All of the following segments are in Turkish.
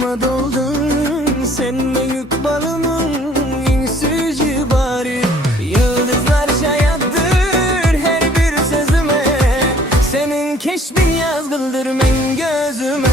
Ruhuma doldun, sen büyük balımın en süzü bari. Yıldızlar şayattır her bir sözüme, senin keşfin yazgıldır men gözüme.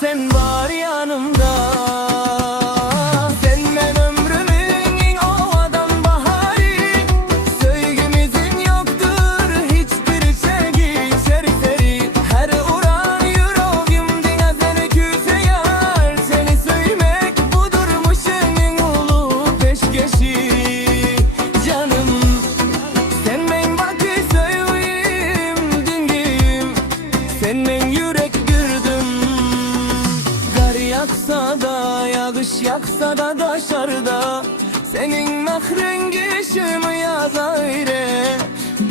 Sen var yanımda. Sen ben ömrümün en ovadan baharı. Sevgimizin yoktur hiçbir çeki serseri. Her uğran yüreğim dine seni küse yar. Seni sevmek budurmuşun en ulu peşkeşi. Canım sen ben bakı seveyim dingim. Sen ben yürek yaksa da, yağış yaksa da daşarda, senin mahrengişimi yaz ayrı.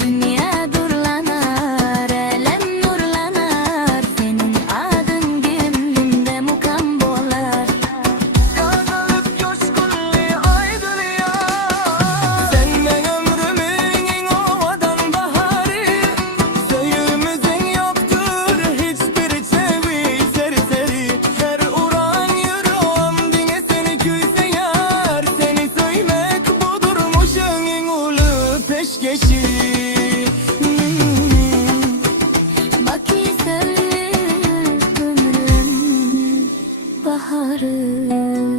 Dünya durlanar, elem nurlanar, senin adın gönlümde mukam bolar. Yazılıp coşkunlu ay dünya, sen ben ömrümün en ovadan baharı. Sevgimizin yoktur hiçbir çevi serseri. Baki söyle ömrüm baharı.